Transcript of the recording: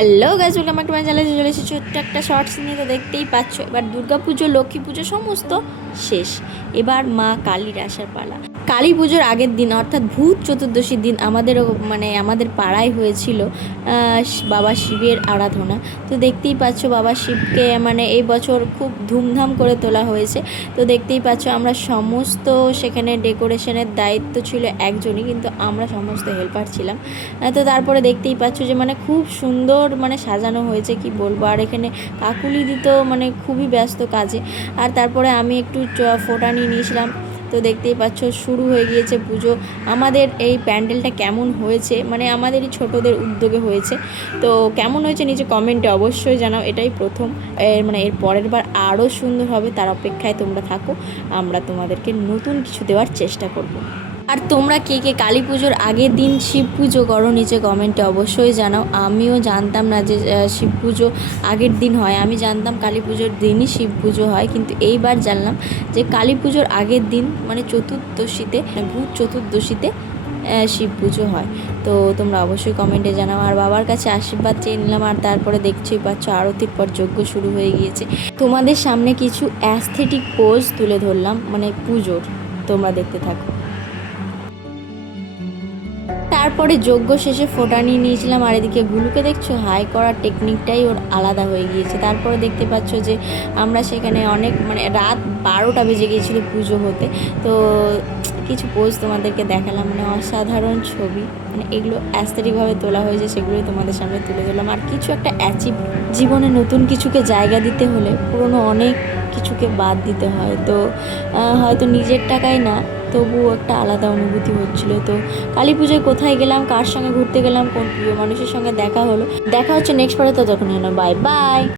Hello guys, welcome back to my চ্যানেলে। চলে এসেছি ছোট্ট একটা শর্টস নিয়ে। তো দেখতেই পাচ্ছ, এবার দুর্গাপুজো, লক্ষ্মী পুজো সমস্ত শেষ। এবার মা কালীর আসার পালা। কালী পুজোর আগের দিন অর্থাৎ ভূত চতুর্দশীর দিন আমাদের পাড়ায় হয়েছিল বাবা শিবের আরাধনা। তো দেখতেই পাচ্ছ বাবা শিবকে এই বছর খুব ধুমধাম করে তোলা হয়েছে। তো দেখতেই পাচ্ছ আমরা সমস্ত সেখানে ডেকোরেশনের দায়িত্ব ছিল একজনই, কিন্তু আমরা সমস্ত হেল্পার ছিলাম। তো তারপরে দেখতেই পাচ্ছ যে খুব সুন্দর সাজানো হয়েছে, কি বলবো। আর এখানে কাকুলি দিত খুবই ব্যস্ত কাজে। আর তারপরে আমি একটু ফোঁটা নিয়ে নিয়েছিলাম। তো দেখতেই পাচ্ছ শুরু হয়ে গিয়েছে পুজো। আমাদের এই প্যান্ডেলটা কেমন হয়েছে, আমাদেরই ছোটদের উদ্যোগে হয়েছে। তো কেমন হয়েছে নিচে কমেন্টে অবশ্যই জানাও। এটাই প্রথম, এর পরের বার আরও সুন্দর হবে, তার অপেক্ষায় তোমরা থাকো। আমরা তোমাদেরকে নতুন কিছু দেওয়ার চেষ্টা করব। আর তোমরা কে কে কালী পুজোর আগের দিন শিব পুজো করো নিচে কমেন্টে অবশ্যই জানাও। আমিও জানতাম না যে শিব পুজো আগের দিন হয়, আমি জানতাম কালী পুজোর দিনই শিব পুজো হয়, কিন্তু এইবার জানলাম যে কালী পুজোর আগের দিন চতুর্দশীতে, ভূত চতুর্দশীতে শিব পুজো হয়। তো তোমরা অবশ্যই কমেন্টে জানাও। আর বাবার কাছে আশীর্বাদ চেয়ে নিলাম। আর তারপরে দেখতেই পাচ্ছ আরতির পর যজ্ঞ শুরু হয়ে গিয়েছে। তোমাদের সামনে কিছু অ্যাস্থেটিক পোজ তুলে ধরলাম পুজোর, তোমরা দেখতে থাকো। তারপরে যজ্ঞ শেষে ফোঁটা নিয়ে নিয়েছিলাম। আর এদিকে গুলুকে দেখছো, হাই করার টেকনিকটাই ওর আলাদা হয়ে গিয়েছে। তারপরে দেখতে পাচ্ছ যে আমরা সেখানে অনেক রাত 12টা বেজে গিয়েছিল পুজো হতে। তো কিছু পোজ তোমাদেরকে দেখালাম, অসাধারণ ছবি, এগুলো অ্যাস্থেটিকভাবে তোলা হয়েছে, সেগুলোই তোমাদের সামনে তুলে ধরলাম। আর কিছু একটা অ্যাচিভ, জীবনে নতুন কিছুকে জায়গা দিতে হলে পুরনো অনেক কিছুকে বাদ দিতে হয়। তো হয়তো নিজের টাকায় না, তবুও একটা আলাদা অনুভূতি হচ্ছিল। তো কালী পুজোয় কোথায় গেলাম, কার সঙ্গে ঘুরতে গেলাম, কোন প্রিয় মানুষের সঙ্গে দেখা হলো, দেখা হচ্ছে নেক্সট পারে। ততক্ষণ বাই বাই।